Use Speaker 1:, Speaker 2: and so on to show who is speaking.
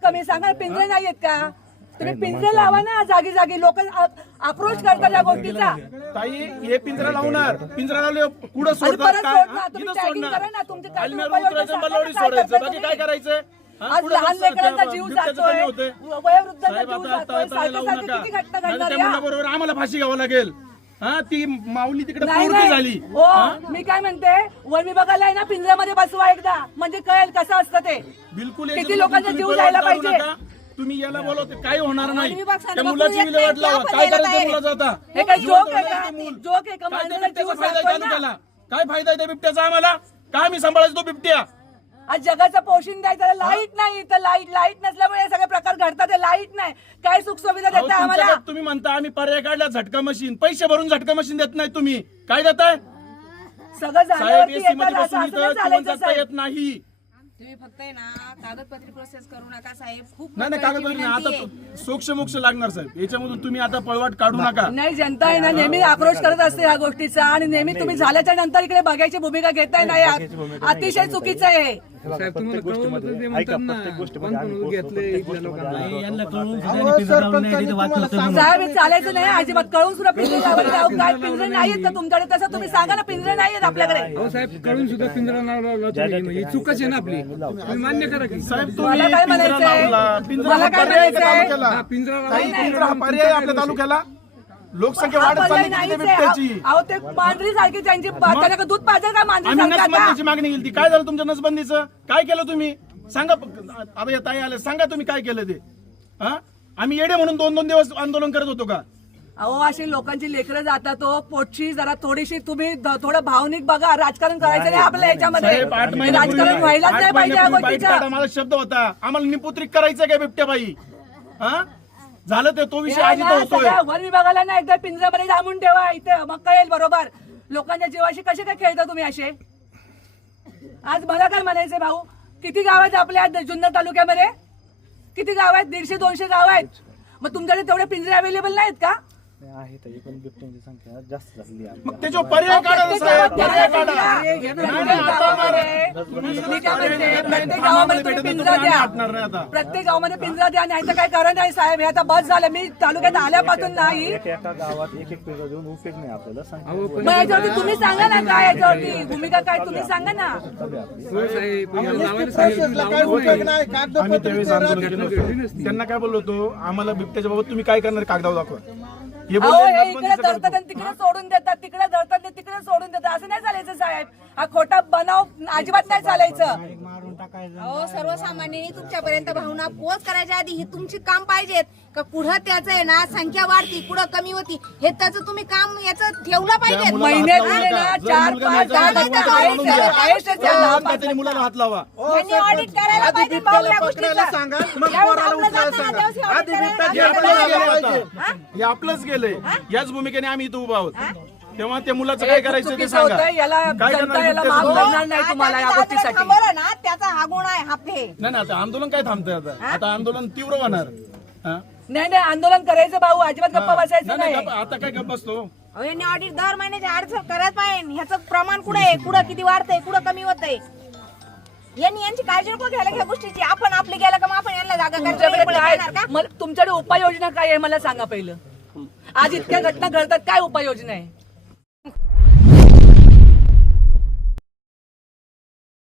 Speaker 1: कमी सांगा, पिंजरे नाहीयेत का? तुम्ही पिंजरे लावा ना जागी जागी, लोक अप्रोच करतात या गोष्टीचा.
Speaker 2: ताई हे पिंजरा लावणार, पिंजरा लावले पुढे
Speaker 1: आणि
Speaker 2: सोडतात
Speaker 1: परत
Speaker 2: का?
Speaker 1: सोडणार. तुम्ही
Speaker 2: इथं
Speaker 1: टॅगिंग
Speaker 2: सोडणार.
Speaker 1: करा ना, तुमचे काय
Speaker 2: आलमेर
Speaker 1: उपाययोजना
Speaker 2: उतरायचं,
Speaker 1: सांगा ना,
Speaker 2: मल्लवडी
Speaker 1: काय
Speaker 2: सोडायचं,
Speaker 1: करताय
Speaker 2: बाकी
Speaker 1: तुम्ही?
Speaker 2: काय करायचं? हा,
Speaker 1: आज
Speaker 2: पुढे
Speaker 1: लहान
Speaker 2: कसं
Speaker 1: लेकरांचा जीव
Speaker 2: बिबट्याचं
Speaker 1: जातोय,
Speaker 2: कमी होतंय.
Speaker 1: वयोवृद्धांचा
Speaker 2: साहेब,
Speaker 1: जीव
Speaker 2: आता
Speaker 1: जातोय,
Speaker 2: लावू
Speaker 1: सारखं
Speaker 2: नका.
Speaker 1: किती घटना
Speaker 2: नाही,
Speaker 1: घडणार
Speaker 2: त्या
Speaker 1: या?
Speaker 2: मुलाबरोबर आम्हाला फाशी घ्यावं लागेल. हा, ती माऊली तिकडे
Speaker 1: नाही
Speaker 2: पोरगी झाली.
Speaker 1: नाही हो, मी काय म्हणते, वन विभागाला आहे ना पिंजऱ्यामध्ये बसवा एकदा, म्हणजे कळेल कसं असतं ते.
Speaker 2: बिलकुल
Speaker 1: किती
Speaker 2: याच्यातून
Speaker 1: लोकांचा
Speaker 2: तुम्ही
Speaker 1: जीव
Speaker 2: पळवाट
Speaker 1: जायला
Speaker 2: काढू
Speaker 1: पाहिजे.
Speaker 2: नका. तुम्ही याला बोलवते काही होणार नाही.
Speaker 3: विभाग
Speaker 2: त्या
Speaker 3: सांगा,
Speaker 2: मुलाची
Speaker 3: येत नाही,
Speaker 2: विल्हेवाट लावा.
Speaker 3: आपण
Speaker 2: काय
Speaker 3: यायला
Speaker 2: करायचं
Speaker 3: तयार
Speaker 2: मुलाचं आता?
Speaker 1: हे काय जोक आहे
Speaker 2: जीवन
Speaker 1: का?
Speaker 2: तोडलं ते मूल.
Speaker 1: जोक आहे का?
Speaker 2: काय त्या
Speaker 1: माणसाला जीव
Speaker 2: बिबट्याचा फायदा
Speaker 1: जातोय
Speaker 2: आहे
Speaker 1: ना.
Speaker 2: तालुक्याला? काय फायदा आहे त्या बिबट्याचा आम्हाला? काय मी सांभाळायचो तो बिबट्या?
Speaker 1: आज जगाचा पोषण द्यायचा, लाईट नाही तर लाईट नसल्यामुळे हे सगळे प्रकार घडतात. लाईट नाही, काय सुख सुविधा
Speaker 2: अहो,
Speaker 1: देता आम्हाला?
Speaker 2: तुमच्याकडे तुम्ही म्हणता आम्ही पर्याय काढला झटका मशीन, पैसे भरून झटका मशीन देत नाही तुम्ही. काय देताय?
Speaker 1: सगळं
Speaker 2: साहेब
Speaker 1: झाल्यावरती
Speaker 2: एसी मध्ये
Speaker 1: येतात,
Speaker 2: बसून
Speaker 1: असं
Speaker 2: इथं
Speaker 1: नाही
Speaker 2: जीवन
Speaker 1: चालायचं
Speaker 2: जगता
Speaker 1: साहेब.
Speaker 2: येत नाही.
Speaker 3: तुम्ही फक्त आहे ना कागदपत्री प्रोसेस करू नका साहेब. खूप
Speaker 2: नाही
Speaker 3: महत्त्वाची
Speaker 2: कागदपत्र नाही.
Speaker 3: विनंती आहे.
Speaker 2: आता सोक्ष मोक्ष लागणार साहेब. याच्यामधून तुम्ही आता पळवाट काढू नका.
Speaker 1: नाही, जनता आहे ना नेहमी आक्रोश करत असते या गोष्टीचा, आणि नेहमी तुम्ही झाल्याच्या नंतर इकडे बघायची भूमिका घेताय नाही, अतिशय चुकीचं आहे.
Speaker 4: साहेब तुम्हाला कळवलं तर ते म्हणतात ना, पण घेतले इथल्या लोकांना.
Speaker 1: साहेब हे चालायचं नाही अजिबात. कळून सुद्धा पिंजरे लावायचे. अहो, काय पिंजरे नाहीयेत का तुमच्याकडे? तसं तुम्ही सांगा ना, पिंजरे नाहीयेत आपल्याकडे.
Speaker 4: अहो साहेब, कळून सुद्धा पिंजरा लावला तुम्ही, म्हणजे चुकच आहे ना आपली. तुम्ही मान्य करा की.
Speaker 2: साहेब
Speaker 1: मला
Speaker 2: तुम्ही
Speaker 1: काय
Speaker 2: पिंजरा
Speaker 1: म्हणायचंय?
Speaker 2: लावला. पिंजरा
Speaker 1: मला
Speaker 2: हा
Speaker 1: काय
Speaker 2: पर्याय आहे का
Speaker 1: म्हणायचंय?
Speaker 2: तालुक्याला?
Speaker 4: हा, पिंजरा
Speaker 2: ताई,
Speaker 4: लावला.
Speaker 2: पिंजरा हा पर्याय आहे आपल्या तालुक्याला. लोकसंख्या वाढत
Speaker 1: पर्याय
Speaker 2: चालली
Speaker 1: नाहीच
Speaker 2: तिथे
Speaker 1: आहे.
Speaker 2: बिबट्याची.
Speaker 1: अहो ते मांजरी सारखी त्यांची त्यांना का दूध पाहिजे का मांजरी
Speaker 2: आम्ही
Speaker 1: सारखं आता?
Speaker 2: नसबंदीची मागणी केली. काय झालं तुमच्या नसबंदीचं? काय केलं तुम्ही? सांगा. आता या ताई आले, सांगा तुम्ही काय केलं ते. हा, आम्ही येडे म्हणून 2-2 दिवस आंदोलन करत होतो का?
Speaker 1: अहो अशी लोकांची लेकरं जातात, तो पोटची जरा थोडीशी तुम्ही थोडं भावनिक बघा. राजकारण करायचं नाही आपल्या याच्यामध्ये.
Speaker 2: साहेब, 8
Speaker 1: राजकारण
Speaker 2: महिन्यापूर्वी
Speaker 1: व्हायलाच नाही पाहिजे या
Speaker 2: बाईट
Speaker 1: गोष्टीचा.
Speaker 2: काढा. मला शब्द होता, आम्हाला निपुत्रिक करायचं काय बिबट्याबाई? हा, झालं ते तो विषय आज इथं होतोय.
Speaker 1: सगळ्या वन विभागाला ना एकदा पिंजऱ्यामध्ये डांबून ठेवा इथे, मग कळेल बरोबर. लोकांच्या जीवाशी कसे काय खेळता तुम्ही असे? आज मला काय म्हणायचंय भाऊ, किती गाव आहेत आपल्या जुन्नर तालुक्यामध्ये? किती गाव आहेत? 150-200 गाव आहेत. मग तुमच्याकडे तेवढे पिंजरे अवेलेबल नाहीत का?
Speaker 5: आहे तरी पण बिबट्यांची संख्या जास्त झालेली आहे.
Speaker 2: मग त्याच्यावर पर्याय काढा ना साहेब, पर्याय काढा.
Speaker 1: प्रत्येक गावामध्ये तुम्ही पिंजरा द्या.
Speaker 2: हटणार नाही आता.
Speaker 1: प्रत्येक गावामध्ये पिंजरा द्या, नाही तर काय करा नाही साहेब. हे आता बस झालं. मी तालुक्यात आल्यापासून नाही.
Speaker 5: एका गावात एक पिंजरा देऊन उपयोग नाही आपल्याला. संख्या
Speaker 1: मग याच्यावरती तुम्ही सांगा ना, काय याच्यावरती भूमिका काय तुम्ही सांगा ना.
Speaker 4: हो साहेब, लावायला सांगितलं, लावलं नाही.
Speaker 2: आम्ही त्यावेळेस आंदोलन केलं होतं. त्यांना काय बोललो होतो, आम्हाला बिबट्याच्या बाबत तुम्ही काय करणार कागदावर दाखवा. हे
Speaker 1: अहो
Speaker 2: बोलले,
Speaker 1: हे इकडे
Speaker 2: नसबंदीचं
Speaker 1: धरतात आणि तिकडे सोडून देतात, तिकडे धरतात आणि तिकडे सोडून देतात. असं नाही चालायचं साहेब. हा खोटा बनाव अजिबात नाही चालायचं.
Speaker 3: अहो सर्वसामान्यांनी तुमच्यापर्यंत भावना पोच करायच्या आधी हे तुमची काम पाहिजेत का? पुढं त्याचं आहे ना संख्या वाढती, पुढं कमी होती, हे त्याचं तुम्ही काम याचं ठेवलं पाहिजे.
Speaker 1: महिन्यात दिले ना 4-5 10 लाख आहेच
Speaker 2: त्याने मुलाला हात लावा.
Speaker 3: यांनी ऑडिट करायला पाहिजे भाऊ या गोष्टीचं. यावेळेस आपलं जाताना त्यावेळेस हे audit करायला पाहिजे.
Speaker 2: हे आपलंच गेलंय. याच भूमिकेने आम्ही इथं उभा आहोत. तेव्हा त्या मुलाचं काय करायचं ते सांगा.
Speaker 1: याला
Speaker 2: काय
Speaker 1: जनता
Speaker 2: करणार
Speaker 1: याला
Speaker 2: बिबट्याचं?
Speaker 1: माफ करणार नाही तुम्हाला या गोष्टीसाठी.
Speaker 3: थांबवलं ना त्याचा हा गुण आहे. हा पे
Speaker 2: नाही ना, आता आंदोलन काय थांबतंय? आता आंदोलन तीव्र होणार. हा?
Speaker 1: नाही नाही, आंदोलन करायचं भाऊ, अजिबात गप्पा बसायचं
Speaker 2: नाही,
Speaker 1: नाही.
Speaker 2: नाही, आता काय गप्प बसतो?
Speaker 3: अहो, यांनी ऑडिट दर महिन्याच्या अर्ज करत पाहिजे. ह्याचं प्रमाण कुठे आहे, कुठं किती वाढतंय, कुठं कमी होतंय. यांची काळजी नको घ्यायला ह्या गोष्टीची. आपण आपले गेलं का मग आपण यांना जागा
Speaker 1: तुमच्याकडे
Speaker 3: करणार का?
Speaker 1: तुमच्याकडे उपाययोजना काय आहे मला सांगा पहिलं. आज इतक्या घटना घडतात, काय उपाययोजना आहे?